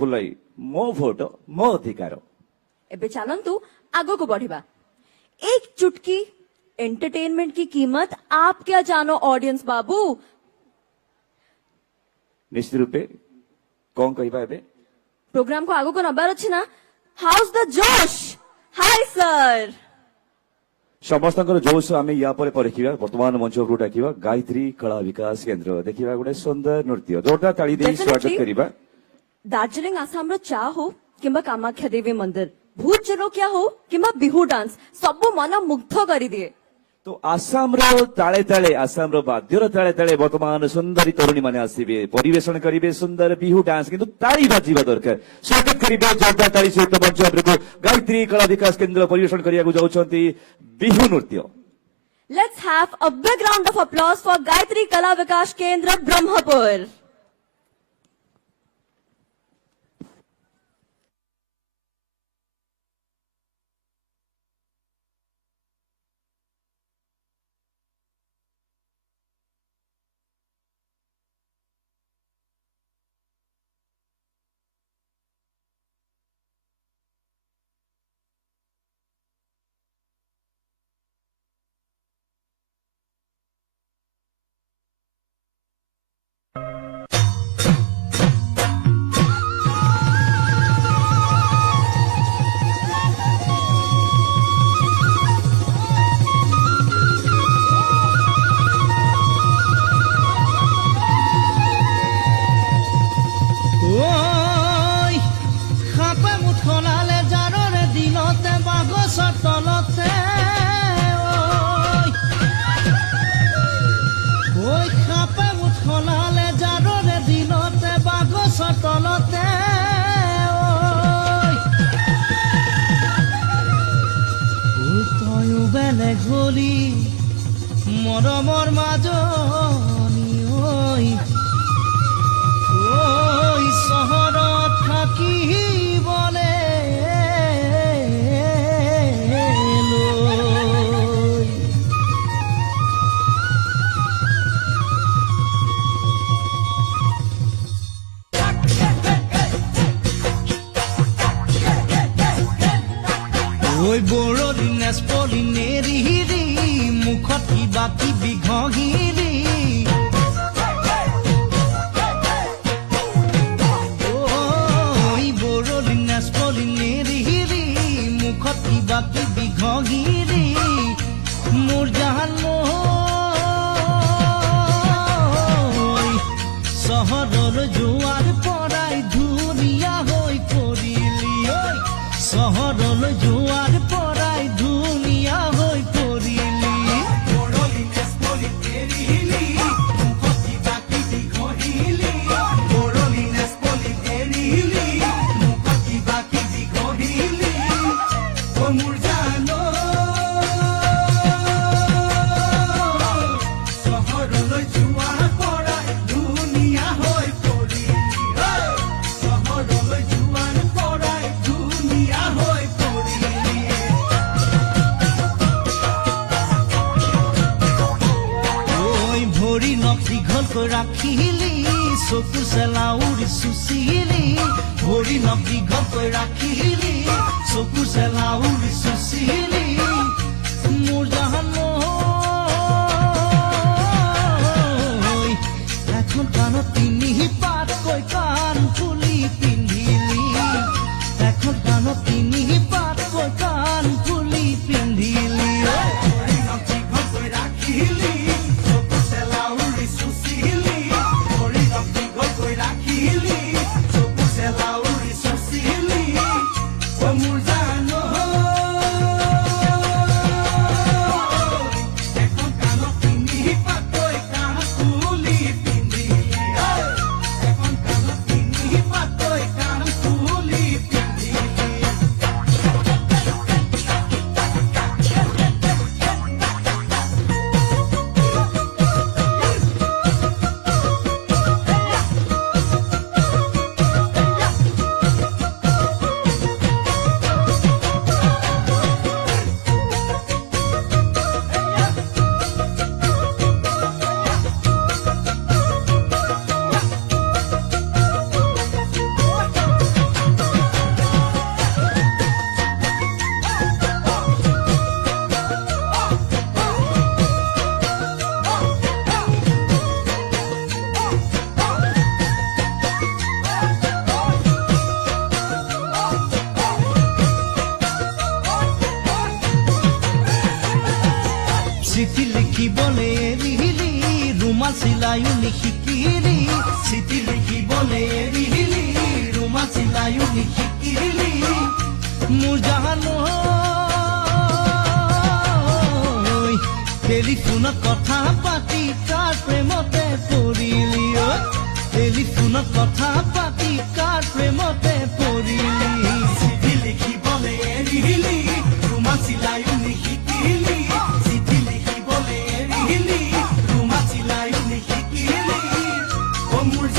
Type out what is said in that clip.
पुलाई मो भोट मो अधिकार। एबे चलंतु आगो को बढ़िबा। एक चुटकी एंटरटेनमेंट की कीमत आप क्या जानो ऑडियंस बाबू। निश्चित रूपे कौन कहबा एबे प्रोग्राम को आगो को नबार अछि ना। हाउस द जोश। Hi sir. समस्त जोश आम या देखा वर्तमान मंच को डाकिबा गायत्री कला विकास केंद्र देखा गोटे सुंदर नृत्य जोरदार ताली दे स्वागत करिबा। दार्जिलिंग आसाम रो चा हो किंबा कामाख्या देवी मंदिर भूत चलो क्या हो किंबा बिहू डांस सब मन मुग्ध करी दिए। तो आसाम रो ताले ताले आसाम रो बाद्यर ताले ताले वर्तमान सुंदरी तरुणी माने आसीबे परिवेशन करिवे सुंदर बिहू डांस किंतु ताली बाजिबा दरकार। स्वागत करिबे जोरदार ताली सहित मंच को गायत्री कला विकास केंद्र परिवेशन करिया को जाउछंती बिहू नृत्य। Let's have a big round of applause for Gayatri कला विकास केंद्र ब्रह्मपुर। ঘলি মৰমৰ মাজনী ঐ চহৰত থাকিবলে ঐ বৰলি নেচপলি নেৰি মুখত কিবা কিবি ঘঁহিলি ঐ বৰলি নেচপলি নেৰি মুখত কিবা কিবি ঘঁহিলি মোৰ জান চহৰৰ জোৱাৰ পৰাই ধুনীয়া হৈ পৰিলি ঐ চহৰলৈ যোৱাৰ পৰাই ধুনীয়া হৈ পৰিলি বৰলি নেচপলি নেৰিলি মুখত কিবা কিবি ঘঁহিলি বৰলি নেচপলি নেৰিলি মুখত কিবা কিবি ঘঁহিলি মোৰ জান চহৰলৈ যোৱাৰ পৰাই ধুনীয়া হৈ পৰিলি চহৰলৈ যোৱাৰ পৰাই ধুনীয়া হৈ ভৰি নখ দীঘলকৈ ৰাখিলি চকু চেলাউৰি চুচিলি ভৰি নখ দীঘলকৈ ৰাখিলি চকু চেলাউৰি চুচিলি মোৰ জান এখন কাণত তিনি পাতকৈ কাণ ফুলি পিন্ধিলি এখন কাণত তিনি পাতকৈ কাণ ফুলি পিন্ধিলি ভৰি নখ দীঘলকৈ ৰাখিলি লিখিবলৈ এৰিলি ৰুমাল চিলাইও নিশিকিলি চিঠি লিখিবলৈ এৰিলি ৰুমাল চিলাইও নিশিকিলি মোৰ জানৈ টেলিফোনত কথা পাতি কাৰ প্ৰেমতে পৰিলি ঐ টেলিফোনত কথা পাতি কাৰ প্ৰেমতে পৰিলি চিঠি লিখিবলৈ এৰিলি ৰুমাল চিলাইও নিশিকিলি